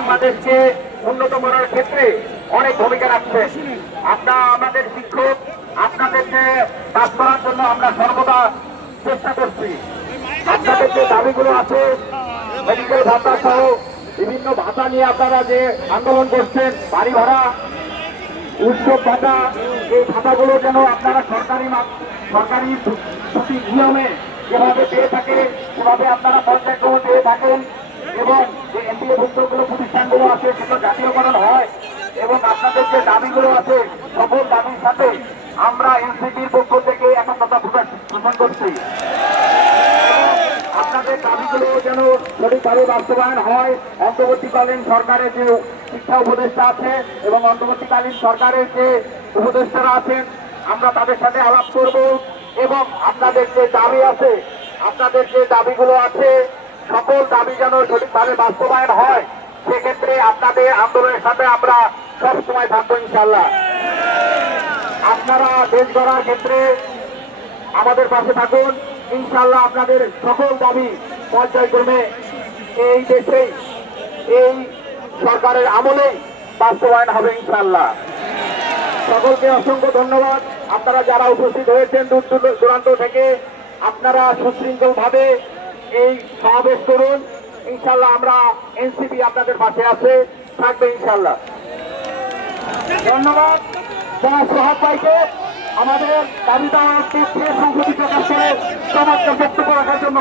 বাংলাদেশকে উন্নত করার ক্ষেত্রে অনেক ভূমিকা রাখছে। আমরা আমাদের শিক্ষক আপনাদের যে কাজ করার জন্য আমরা সর্বদা চেষ্টা করছি। আপনাদের যে দাবিগুলো আছে মেডিকেল ভাতা সহ বিভিন্ন ভাতা নিয়ে আপনারা যে আন্দোলন করছেন, বাড়ি ভাড়া উৎসব ভাতা, এই ভাতাগুলো যেন আপনারা সরকারি সরকারি ছু- ছুটি নিয়মে যেভাবে পেয়ে থাকে, সেভাবে আপনারা পঞ্চায়েতগুলো পেয়ে থাকেন। এবং যে এনপিএ ভুক্তগুলো প্রতিষ্ঠানগুলো আছে, সেগুলো জাতীয়করণ হয় এবং আপনাদের যে দাবিগুলো আছে সকল দাবির সাথে আমরা এনসিপির পক্ষ থেকে একতা প্রকাশ পোষণ করছি আপনাদের দাবিগুলো যেন সঠিকভাবে বাস্তবায়ন হয়, অন্তর্বর্তীকালীন সরকারের যে শিক্ষা উপদেষ্টা আছে এবং অন্তর্বর্তীকালীন সরকারের যে উপদেষ্টারা আছেন, আমরা তাদের সাথে আলাপ করব এবং আপনাদের যে দাবি আছে, আপনাদের যে দাবিগুলো আছে সকল দাবি যেন সঠিকভাবে বাস্তবায়ন হয়, সেক্ষেত্রে আপনাদের আন্দোলনের সাথে আমরা সব সময় থাকব ইনশাল্লাহ আপনারা দেশ গড়ার ক্ষেত্রে আমাদের পাশে থাকুন। ইনশাল্লাহ আপনাদের সকল দাবি পর্যায়ক্রমে এই দেশে, এই সরকারের আমলেই বাস্তবায়ন হবে ইনশাল্লাহ সকলকে অসংখ্য ধন্যবাদ। আপনারা যারা উপস্থিত হয়েছেন দূর দূর- দূরান্ত থেকে, আপনারা সুশৃঙ্খল ভাবে এই সমাবেশ করুন। ইনশাল্লাহ আমরা এনসিপি আপনাদের পাশে আছে। থাকবে ইনশাল্লাহ ধন্যবাদ। যারা সোহাগ ভাইকে আমাদের দাবি দেওয়ার সংহতি প্রকাশ করে সমাজকে বক্তব্য রাখার জন্য।